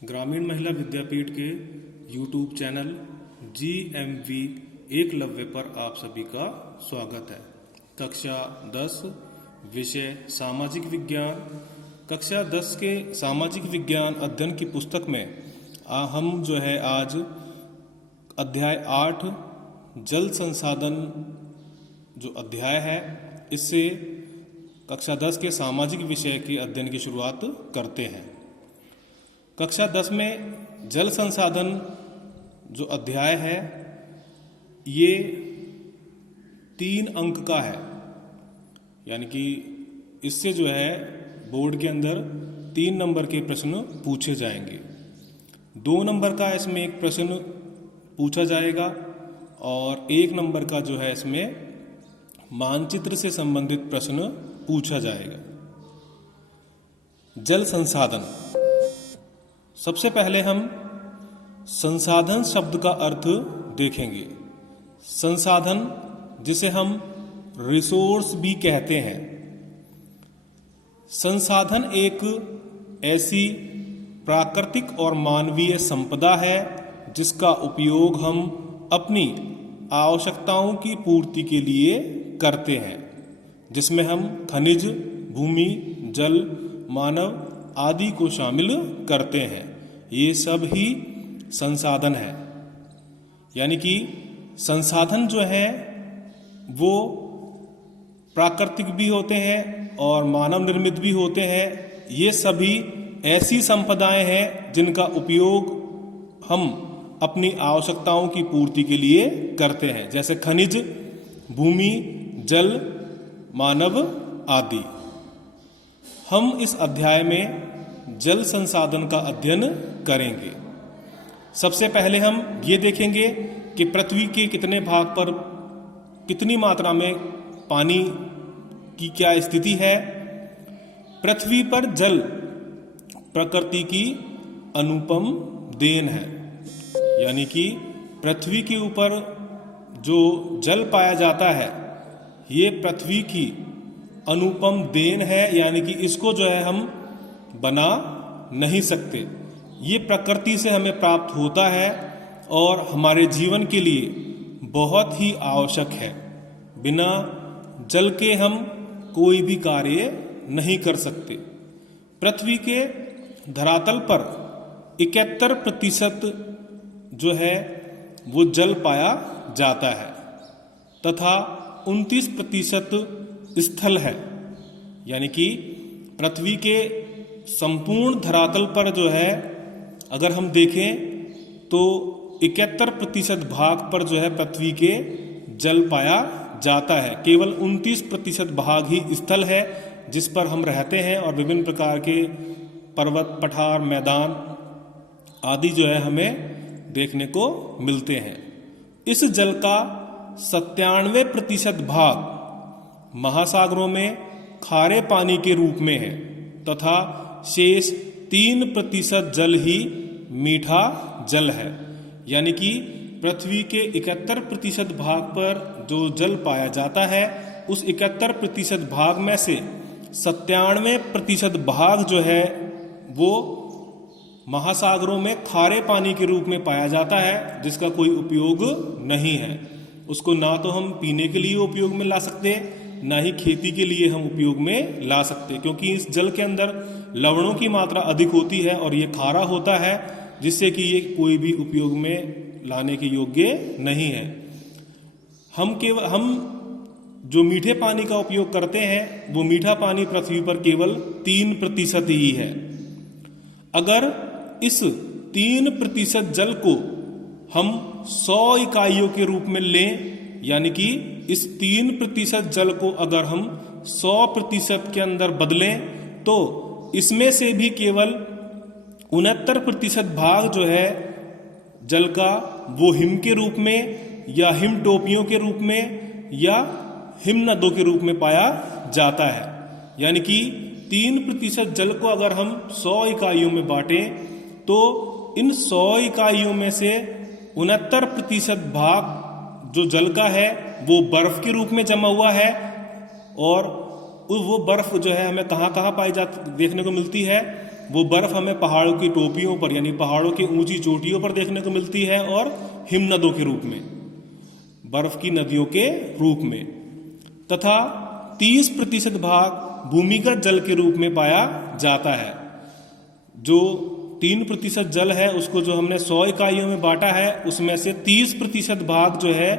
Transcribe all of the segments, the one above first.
ग्रामीण महिला विद्यापीठ के यूट्यूब चैनल GMV एकलव्य पर आप सभी का स्वागत है। कक्षा 10 विषय सामाजिक विज्ञान। कक्षा 10 के सामाजिक विज्ञान अध्ययन की पुस्तक में हम आज अध्याय 8 जल संसाधन जो अध्याय है, इससे कक्षा 10 के सामाजिक विषय के अध्ययन की शुरुआत करते हैं। कक्षा 10 में जल संसाधन जो अध्याय है ये 3 अंक का है, यानी कि इससे बोर्ड के अंदर 3 नंबर के प्रश्न पूछे जाएंगे। 2 नंबर का इसमें एक प्रश्न पूछा जाएगा और 1 नंबर का इसमें मानचित्र से संबंधित प्रश्न पूछा जाएगा। जल संसाधन, सबसे पहले हम संसाधन शब्द का अर्थ देखेंगे। संसाधन जिसे हम रिसोर्स भी कहते हैं। संसाधन एक ऐसी प्राकृतिक और मानवीय संपदा है जिसका उपयोग हम अपनी आवश्यकताओं की पूर्ति के लिए करते हैं, जिसमें हम खनिज, भूमि, जल, मानव आदि को शामिल करते हैं। ये सब ही संसाधन है। यानी कि संसाधन वो प्राकृतिक भी होते हैं और मानव निर्मित भी होते हैं। ये सभी ऐसी संपदाएं हैं जिनका उपयोग हम अपनी आवश्यकताओं की पूर्ति के लिए करते हैं, जैसे खनिज, भूमि, जल, मानव आदि। हम इस अध्याय में जल संसाधन का अध्ययन करेंगे। सबसे पहले हम ये देखेंगे कि पृथ्वी के कितने भाग पर कितनी मात्रा में पानी की क्या स्थिति है। पृथ्वी पर जल प्रकृति की अनुपम देन है, यानी कि पृथ्वी के ऊपर जो जल पाया जाता है ये पृथ्वी की अनुपम देन है, यानी कि इसको हम बना नहीं सकते। ये प्रकृति से हमें प्राप्त होता है और हमारे जीवन के लिए बहुत ही आवश्यक है। बिना जल के हम कोई भी कार्य नहीं कर सकते। पृथ्वी के धरातल पर 71% वो जल पाया जाता है तथा 29% स्थल है, यानी कि पृथ्वी के संपूर्ण धरातल पर अगर हम देखें तो 71% भाग पर पृथ्वी के जल पाया जाता है। केवल 29% भाग ही स्थल है जिस पर हम रहते हैं और विभिन्न प्रकार के पर्वत, पठार, मैदान आदि हमें देखने को मिलते हैं। इस जल का 97% भाग महासागरों में खारे पानी के रूप में है तथा शेष 3% जल ही मीठा जल है। यानी कि पृथ्वी के 71% भाग पर जो जल पाया जाता है उस 71% भाग में से 97% भाग वो महासागरों में खारे पानी के रूप में पाया जाता है, जिसका कोई उपयोग नहीं है। उसको ना तो हम पीने के लिए उपयोग में ला सकते, ना ही खेती के लिए हम उपयोग में ला सकते, क्योंकि इस जल के अंदर लवणों की मात्रा अधिक होती है और ये खारा होता है, जिससे कि ये कोई भी उपयोग में लाने के योग्य नहीं है। हम जो मीठे पानी का उपयोग करते हैं वो मीठा पानी पृथ्वी पर केवल 3% ही है। अगर इस 3% जल को हम 100 इकाइयों के रूप में लें, यानी कि इस 3% जल को अगर हम 100% के अंदर बदलें तो इसमें से भी केवल 69% भाग जल का वो हिम के रूप में या हिम टोपियों के रूप में या हिम नदों के रूप में पाया जाता है। यानी कि 3% जल को अगर हम 100 इकाइयों में बांटें तो इन 100 इकाइयों में से 69% भाग जो जल का है वो बर्फ के रूप में जमा हुआ है और वो बर्फ हमें कहाँ कहाँ पाई जाती देखने को मिलती है वो बर्फ हमें पहाड़ों की टोपियों पर यानी पहाड़ों की ऊंची चोटियों पर देखने को मिलती है और हिमनदों के रूप में, बर्फ की नदियों के रूप में, तथा 30% भाग भूमिगत जल के रूप में पाया जाता है। जो 3% जल है उसको जो हमने 100 इकाइयों में बांटा है, उसमें से 30% भाग जो है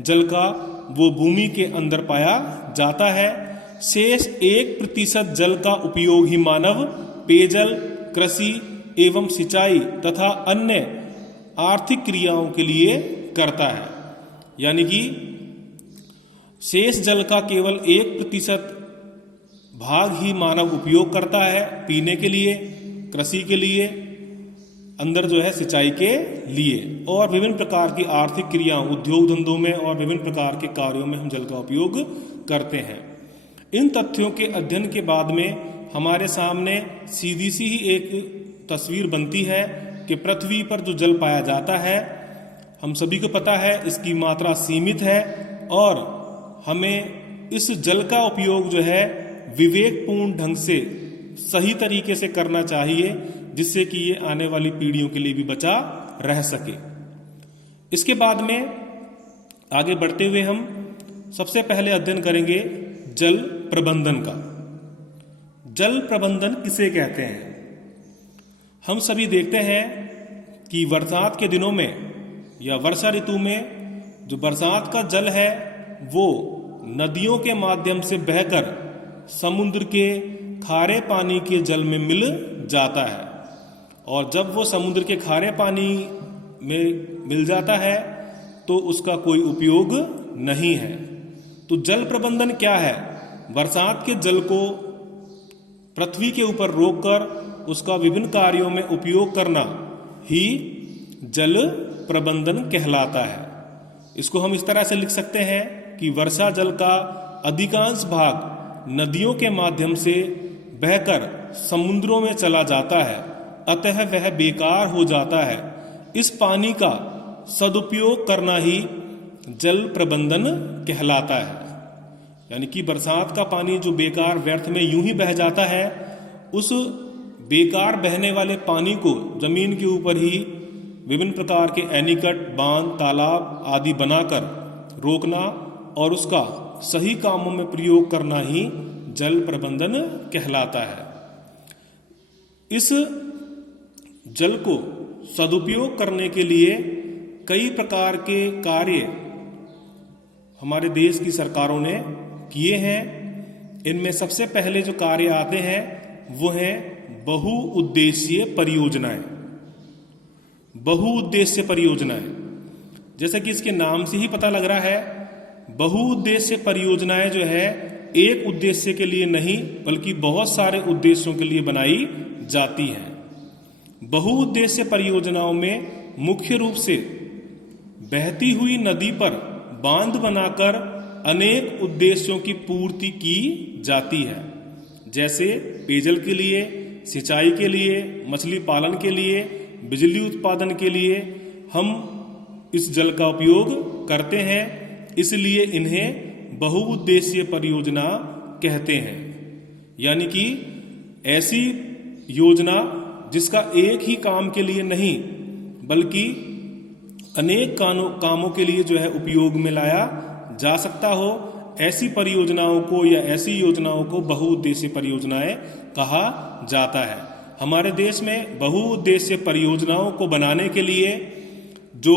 जल का वो भूमि के अंदर पाया जाता है। शेष 1% जल का उपयोग ही मानव पेयजल, कृषि एवं सिंचाई तथा अन्य आर्थिक क्रियाओं के लिए करता है। यानी कि शेष जल का केवल 1% भाग ही मानव उपयोग करता है पीने के लिए, कृषि के लिए, अंदर जो है सिंचाई के लिए, और विभिन्न प्रकार की आर्थिक क्रियाओं, उद्योग धंधों में और विभिन्न प्रकार के कार्यों में हम जल का उपयोग करते हैं। इन तथ्यों के अध्ययन के बाद में हमारे सामने सीधी सी ही एक तस्वीर बनती है कि पृथ्वी पर जो जल पाया जाता है, हम सभी को पता है इसकी मात्रा सीमित है और हमें इस जल का उपयोग जो है विवेकपूर्ण ढंग से सही तरीके से करना चाहिए, जिससे कि ये आने वाली पीढ़ियों के लिए भी बचा रह सके। इसके बाद में आगे बढ़ते हुए हम सबसे पहले अध्ययन करेंगे जल प्रबंधन का। जल प्रबंधन किसे कहते हैं? हम सभी देखते हैं कि बरसात के दिनों में या वर्षा ऋतु में जो बरसात का जल है वो नदियों के माध्यम से बहकर समुद्र के खारे पानी के जल में मिल जाता है, और जब वो समुद्र के खारे पानी में मिल जाता है तो उसका कोई उपयोग नहीं है। तो जल प्रबंधन क्या है? बरसात के जल को पृथ्वी के ऊपर रोककर उसका विभिन्न कार्यों में उपयोग करना ही जल प्रबंधन कहलाता है। इसको हम इस तरह से लिख सकते हैं कि वर्षा जल का अधिकांश भाग नदियों के माध्यम से बहकर समुद्रों में चला जाता है, अतः वह बेकार हो जाता है। इस पानी का सदुपयोग करना ही जल प्रबंधन कहलाता है। यानी कि बरसात का पानी जो बेकार व्यर्थ में यूं ही बह जाता है, उस बेकार बहने वाले पानी को जमीन के ऊपर ही विभिन्न प्रकार के एनीकट, बांध, तालाब आदि बनाकर रोकना और उसका सही कामों में प्रयोग करना ही जल प्रबंधन कहलाता है। इस जल को सदुपयोग करने के लिए कई प्रकार के कार्य हमारे देश की सरकारों ने किए हैं। इनमें सबसे पहले जो कार्य आते हैं वो हैं बहुउद्देशीय परियोजनाएं। बहुउद्देशीय परियोजनाएं, जैसा कि इसके नाम से ही पता लग रहा है, बहुउद्देशीय परियोजनाएं जो है एक उद्देश्य के लिए नहीं बल्कि बहुत सारे उद्देश्यों के लिए बनाई जाती हैं। बहुउद्देशीय परियोजनाओं में मुख्य रूप से बहती हुई नदी पर बांध बनाकर अनेक उद्देश्यों की पूर्ति की जाती है, जैसे पेयजल के लिए, सिंचाई के लिए, मछली पालन के लिए, बिजली उत्पादन के लिए हम इस जल का उपयोग करते हैं, इसलिए इन्हें बहुउद्देशीय परियोजना कहते हैं। यानी कि ऐसी योजना जिसका एक ही काम के लिए नहीं बल्कि अनेक कामों के लिए जो है उपयोग में लाया जा सकता हो, ऐसी परियोजनाओं को या ऐसी योजनाओं को बहुउद्देशीय परियोजनाएं कहा जाता है। हमारे देश में बहुउद्देशीय परियोजनाओं को बनाने के लिए जो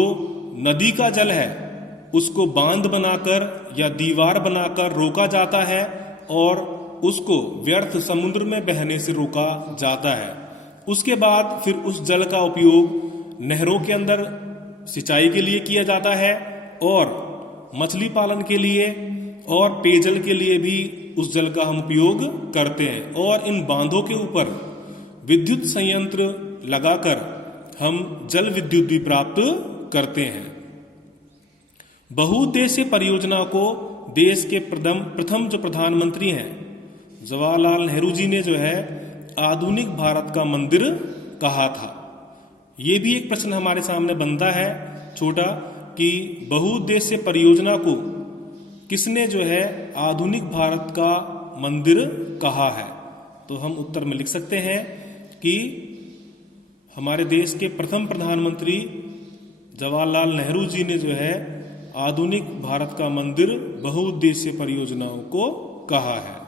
नदी का जल है उसको बांध बनाकर या दीवार बनाकर रोका जाता है और उसको व्यर्थ समुद्र में बहने से रोका जाता है। उसके बाद फिर उस जल का उपयोग नहरों के अंदर सिंचाई के लिए किया जाता है और मछली पालन के लिए और पेयजल के लिए भी उस जल का हम उपयोग करते हैं। और इन बांधों के ऊपर विद्युत संयंत्र लगाकर हम जल विद्युत भी प्राप्त करते हैं। बहुउद्देशीय परियोजना को देश के प्रथम जो प्रधानमंत्री हैं जवाहरलाल नेहरू जी ने जो है आधुनिक भारत का मंदिर कहा था। ये भी एक प्रश्न हमारे सामने बनता है छोटा कि बहुउद्देशीय परियोजना को किसने जो है आधुनिक भारत का मंदिर कहा है। तो हम उत्तर में लिख सकते हैं कि हमारे देश के प्रथम प्रधानमंत्री जवाहरलाल नेहरू जी ने जो है आधुनिक भारत का मंदिर बहुउद्देश्य परियोजनाओं को कहा है।